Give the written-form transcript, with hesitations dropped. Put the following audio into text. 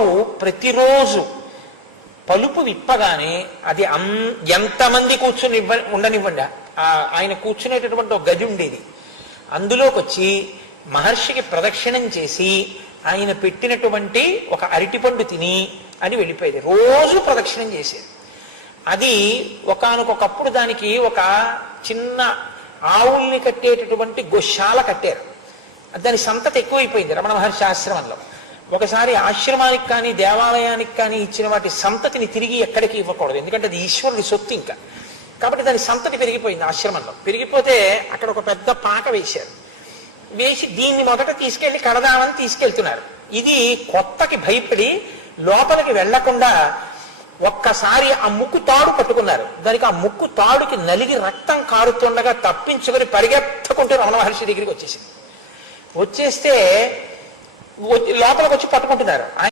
ఆవు ప్రతిరోజు పలుపు విప్పగానే అది ఎంతమంది కూర్చుని ఉండనివ్వండి, ఆయన కూర్చునేటటువంటి ఒక గది ఉండేది, అందులోకి వచ్చి మహర్షికి ప్రదక్షిణం చేసి ఆయన పెట్టినటువంటి ఒక అరటిపండు తిని అని వెళ్ళిపోయేది. రోజు ప్రదక్షిణం చేసేది. అది ఒకానొకప్పుడు దానికి ఒక చిన్న ఆవుల్ని కట్టేటటువంటి గోశాల కట్టారు. దాని సంతతి ఎక్కువైపోయింది రమణ మహర్షి ఆశ్రమంలో. ఒకసారి ఆశ్రమానికి కానీ దేవాలయానికి కానీ ఇచ్చిన వాటి సంతతిని తిరిగి ఎక్కడికి ఇవ్వకూడదు, ఎందుకంటే అది ఈశ్వరుడి సొత్తు ఇంకా. కాబట్టి దాని సంతతి పెరిగిపోయింది ఆశ్రమంలో. పెరిగిపోతే అక్కడ ఒక పెద్ద పాక వేశారు. వేసి దీన్ని మొదట తీసుకెళ్లి కడదామని తీసుకెళ్తున్నారు. ఇది కొత్తకి భయపడి లోపలికి వెళ్లకుండా ఒక్కసారి ఆ ముక్కు తాడు పట్టుకున్నారు. దానికి ఆ ముక్కు తాడుకి నలిగి రక్తం కారుతుండగా తప్పించుకొని పరిగెత్తకుంటూ రమణ మహర్షి దగ్గరికి వచ్చేసింది. వచ్చేస్తే లోపలికి వచ్చి పట్టుకుంటున్నారు.